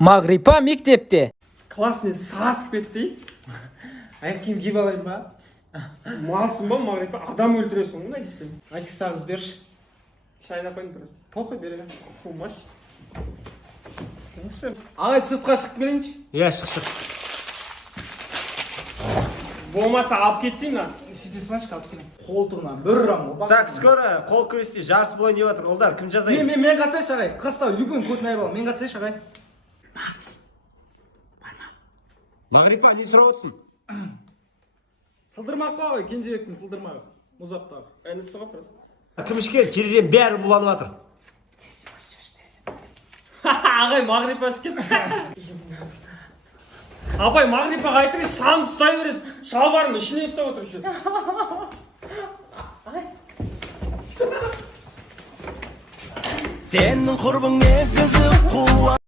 Мағрипа мектепте. Классный сасып кетті. Аяқ киім киіп алайын ба? Малсың ба, Мағрипа? Адам өлтіресің ғой, айтыспен. Айсик сағыз берші. Шайнап қойын біраз. Похуй берем. Қумаш. Ағай, сыртқа шығып келейінші. Иә, шық. Болмаса алып кетсейін на. Сөйтесің башқа алып келем. Қолтығынан бір ұрам ғой. Так, скоро қол күресте жарыс болайын деп жатыр. Ұлдар, кім жазайын? Мен қатысайшы ағай. Қыстау, любым көтін айып ал. Мен қатысайшы ағай. Макс. Мағрипа, не сұрап отырсың? Сылдырмақ қой, кенжебектің сылдырмағы. Мұзаптағы. Әнісі ғой біраз. Кім ішкен? терезенің бәрі буланып жатыр. Ағай, Мағрипа ішкен. Апай, Мағрипаға айтыршы, санын ұстай береді. Шалбарын ішіне ұстап отыршы. Senin kurbun ne kızı kuva